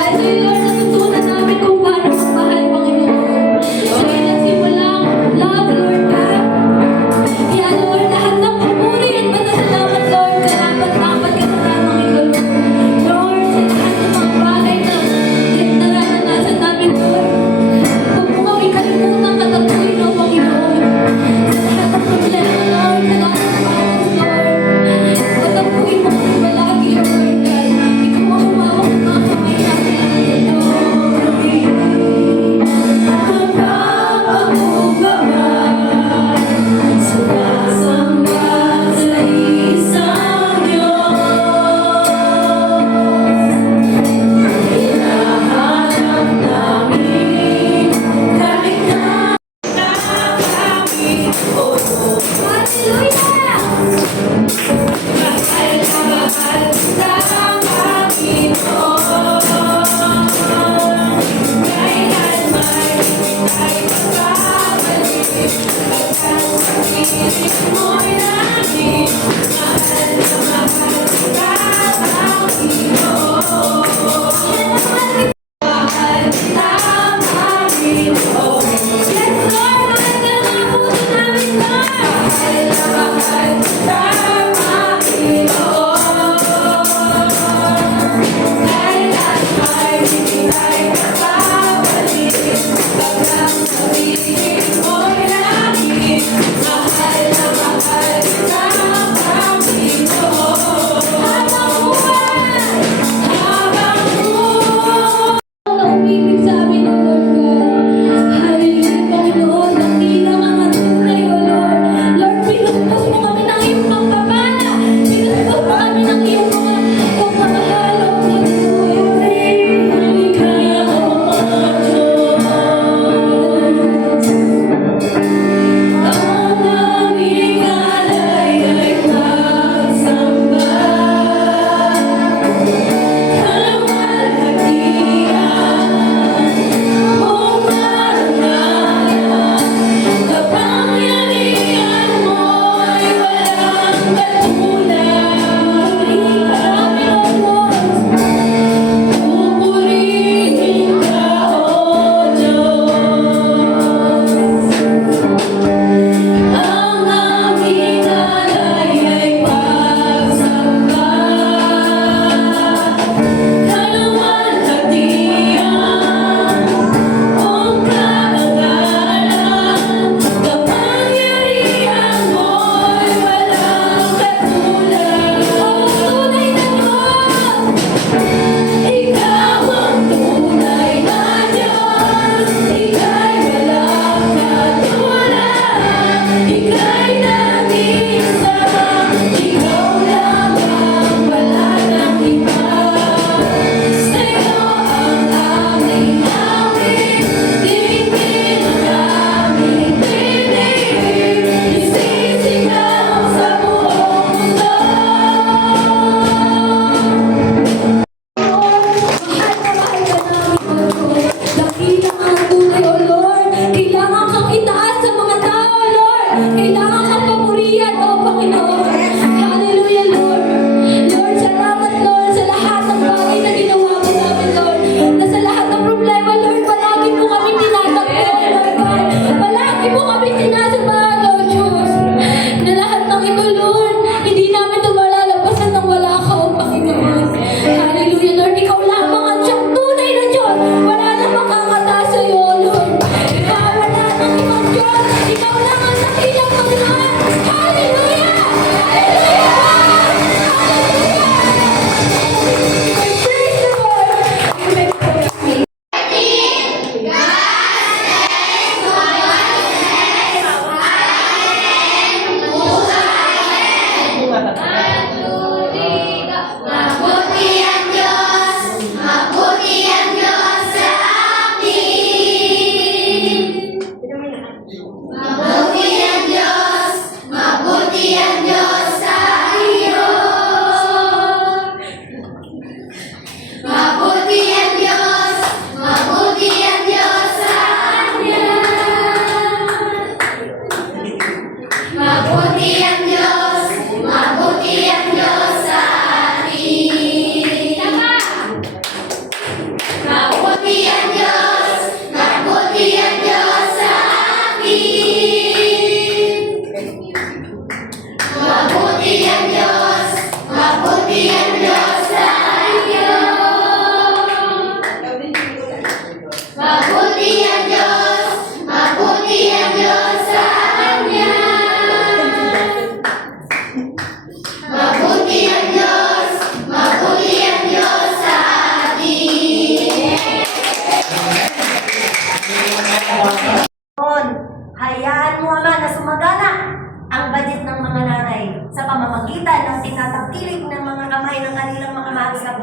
Dahil sa'yo, Lord, natutunan namin kung paano magmahal, Panginoon. Sa'yo nagsimulang love, Lord God. Kaya, Lord, lahat ng pumuri at pasasalamat, Lord, karapat-dapat ka na lamang ikaw, Lord. Lord, sa lahat ng mga bagay na nararanasan namin, Lord, huwag mo kami kalimutan katapuin, O Panginoon. Sa lahat ng problema, Lord, sa lahat ng batas, Lord, katapuin mo kami palagi, O Lord God. Ikaw ang humawak ng mga kamay namin.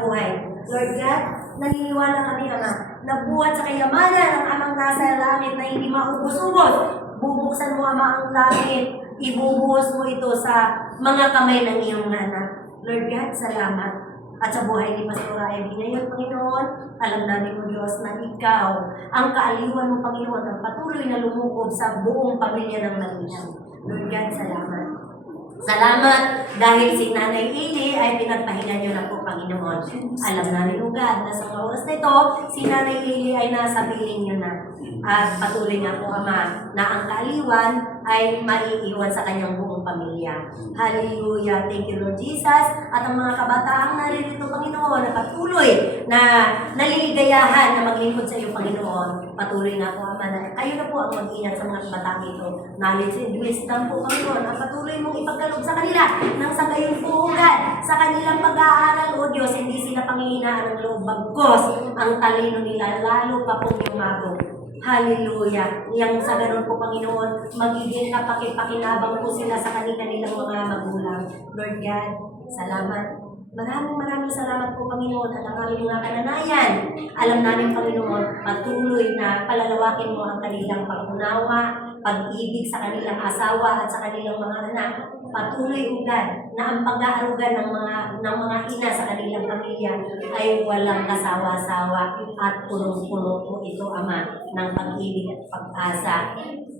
buhay. Lord God, naniniwala kami, Ama, na buhat sa kayamanan ng Amang nasa langit na hindi maubos-ubos. Bubuksan mo, Ama, ang langit. Ibubuhos mo ito sa mga kamay ng iyong anak. Lord God, salamat. At sa buhay ni Pastor Ivy ngayon, Panginoon, alam namin mo, Diyos, na Ikaw, ang kaaliwan mo, Panginoon, ang patuloy na lumukob sa buong pamilya ng Malinaw. Lord God, salamat. Salamat dahil si Nanay Eli ay pinagpahinga niyo na po, Panginoon. Alam namin, O God, na sa oras na ito, si Nanay Eli ay nasa piling niyo na. At patuloy nga po, Ama, na ang kaaliwan ay maiiwan sa kanyang buong pamilya. Hallelujah. Thank you, Lord Jesus. At ang mga kabataang naririto, Panginoon, na patuloy na naliligayahan na maglingkod sa iyo, Panginoon. Patuloy na po, Ama, na kayo na po ang mag-ingat sa mga kabataang ito. Knowledge and wisdom po, Panginoon, ang patuloy mong ipagkaloob sa kanila nang sa gayon po, God, sa kanilang pag-aaral, O Diyos, hindi sila panghihinaan ng loob, bagkos ang talino nila, lalo pa pong yumago. Hallelujah. Yang sa ganun po, Panginoon, magiging kapakipakinabang po sila sa kanilang mga magulang. Lord God, salamat. Maraming salamat po, Panginoon, at ang aming mga kananayan. Alam namin, Panginoon, patuloy na palalawakin mo ang kanilang pag-unawa, pag-ibig sa kanilang asawa at sa kanilang mga anak. Patuloy, ugad, na ang pag-aarugan ng mga ina sa kanilang pamilya ay walang kasawa-sawa at punong-puno po ito, Ama, ng pag-ibig at pag-asa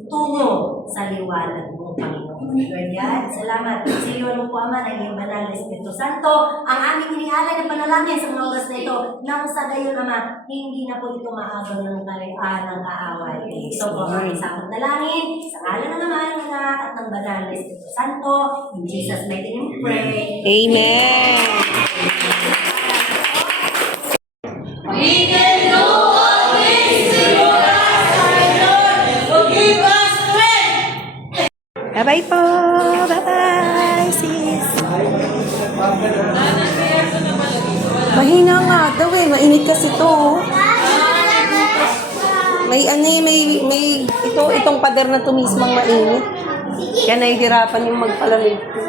tungo sa liwanag mo, Panginoon. Lord God, salamat. Sa iyo po, Ama, na iyong banal na Espiritu Santo, ang aming inialay na panalangin sa mga oras na ito, nang sa gayon, Ama, hindi na po ito mahabang ng kaaway. Ito po ang isang dalangin sa ngalan ng Ama, ng Anak, at ng banal na Espiritu Santo. In Jesus' mighty name we pray. Amen. We can do all things through Christ our Lord, who give us strength. Bye-bye po. Bye-bye, sis. Mahina nga daw eh. Mainit kasi to. May itong pader na to mismong mainit. Kaya nahihirapan yung magpalamig ko.